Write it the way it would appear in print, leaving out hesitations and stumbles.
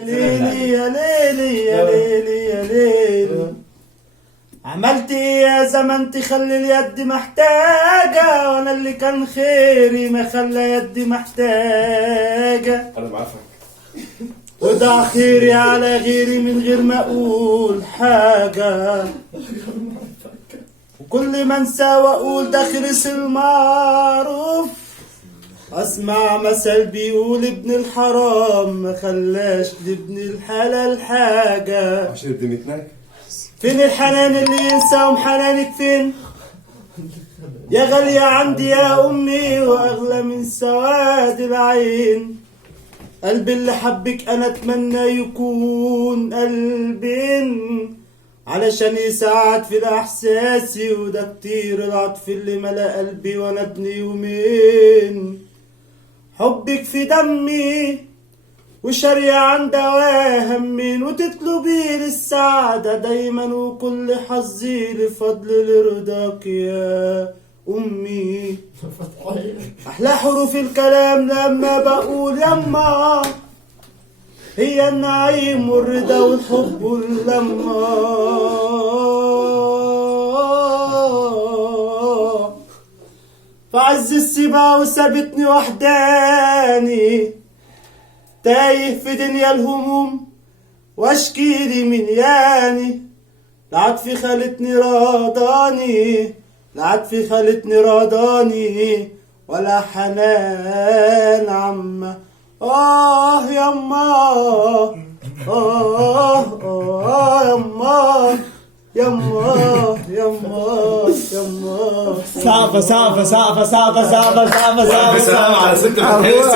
ليلي يا ليلي يا ليلي يا ليلي، عملت ايه يا زمن تخلي اليد محتاجة، وانا اللي كان خيري ما خلى يدي محتاجة. انا معافك وضع خيري على غيري من غير ما اقول حاجة، وكل ما انسى واقول ده خلص المعروف. اسمع مثل بيقول ابن الحرام ما خلاش لابن الحلال حاجة. عشان دمتناك. فين الحنان اللي ينساهم حنانك فين يا غالية عندي يا امي، واغلى من سواد العين. قلبي اللي حبك انا اتمنى يكون قلبين، علشان يساعد في الاحساسي، وده كتير العطف اللي ملا قلبي وانا ابن يومين. حبك في دمي وشارية عن دواها همين، وتطلبي للسعادة دايما وكل حظي لفضل لرضاك يا أمي. أحلى حروف الكلام لما بقول يما، هي النعيم والرضا والحب واللمة. فعز السباع وسابتني وحداني، تايه في دنيا الهموم واشكي لي من ياني. العطف خالتني رضاني، العطف خالتني رضاني، ولا حنان عمه. يما يما يما يما يما. صعبة صعبة صعبة صعبة صعبة صعبة صعبة سلام على سكة الحس